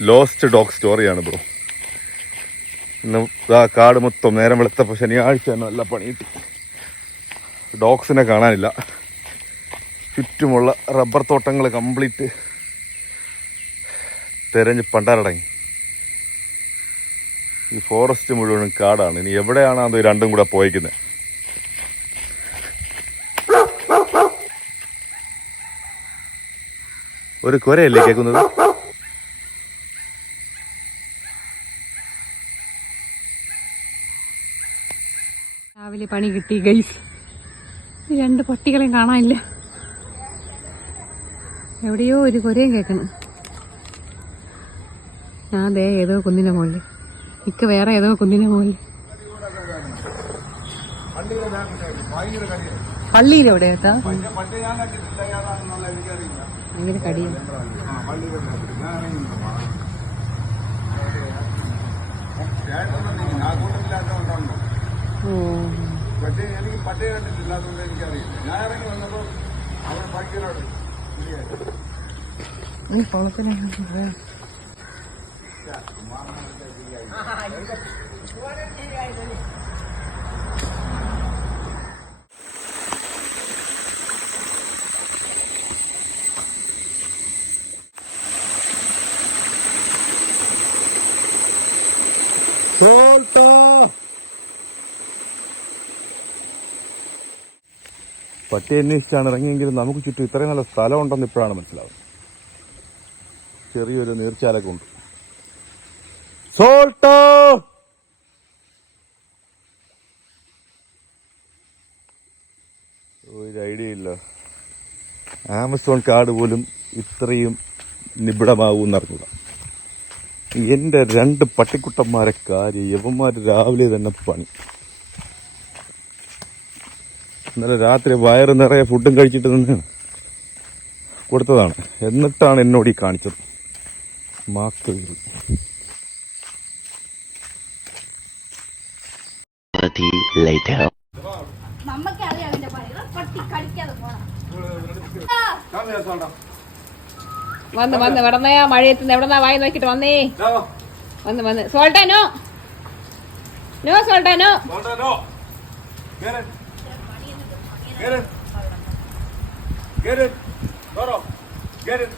Lost dog സ്റ്റോറിയാണ് bro. ഇന്ന് കാട് മൊത്തം നേരം വെളുത്തപ്പോൾ ശനിയാഴ്ച നല്ല പണി കിട്ടി. ഡോഗ്സിനെ കാണാനില്ല. ചുറ്റുമുള്ള റബ്ബർ തോട്ടങ്ങൾ കംപ്ലീറ്റ് തെരഞ്ഞ് പണ്ടാരടങ്ങി. ഈ ഫോറസ്റ്റ് മുഴുവനും കാടാണ്. ഇനി എവിടെയാണ് അത് രണ്ടും കൂടെ പോയിക്കുന്നത്? ഒരു കുരയല്ലേ കേൾക്കുന്നത്? രാവിലെ പണി കിട്ടി ഗൈസ്. രണ്ട് പട്ടികളെയും കാണാനില്ല. എവിടെയോ ഒരു കുരയും കേൾക്കണം. ഞാൻ ദേ ഏതോ കുന്നിന്റെ മുകളിൽ, ഇക്ക വേറെ ഏതോ കുന്നിന്റെ മുകളിൽ. പള്ളിയിലെവിടെ ഏട്ടാ? ഭയങ്കര കടിയാണ്. കുളത്തിലാണ്. പട്ടി അന്വേഷിച്ചാണ് ഇറങ്ങിയെങ്കിലും നമുക്ക് ചുറ്റും ഇത്രയും നല്ല സ്ഥലം ഉണ്ടെന്ന് ഇപ്പോഴാണ് മനസ്സിലാവുന്നത്. ചെറിയൊരു നീർച്ചാലൊക്കെ ഉണ്ട്. സോൾട്ടോ ഒരു ഐഡിയ ഇല്ല. ആമസോൺ കാട് പോലും ഇത്രയും നിബിഡമാകുമെന്ന് അറിഞ്ഞൂടാ. എൻ്റെ രണ്ട് പട്ടിക്കുട്ടന്മാരെ കാര്യം യവന്മാർ രാവിലെ തന്നെ പണി. ഇന്നലെ രാത്രി വയറ് നിറയെ ഫുഡും കഴിച്ചിട്ട് നിന്ന് കൊടുത്തതാണ്. എന്നിട്ടാണ് എന്നോട് ഈ കാണിച്ചത്. മാക്ക് വന്ന് വന്ന് എവിടെന്നാ മഴയത്തുനിന്ന് എവിടെന്നാ വായി നോക്കിട്ട് വന്നേ. വന്ന് വന്ന് സോൾട്ടാനോ no സോൾട്ടാനോ. Get it. Doro. Get it.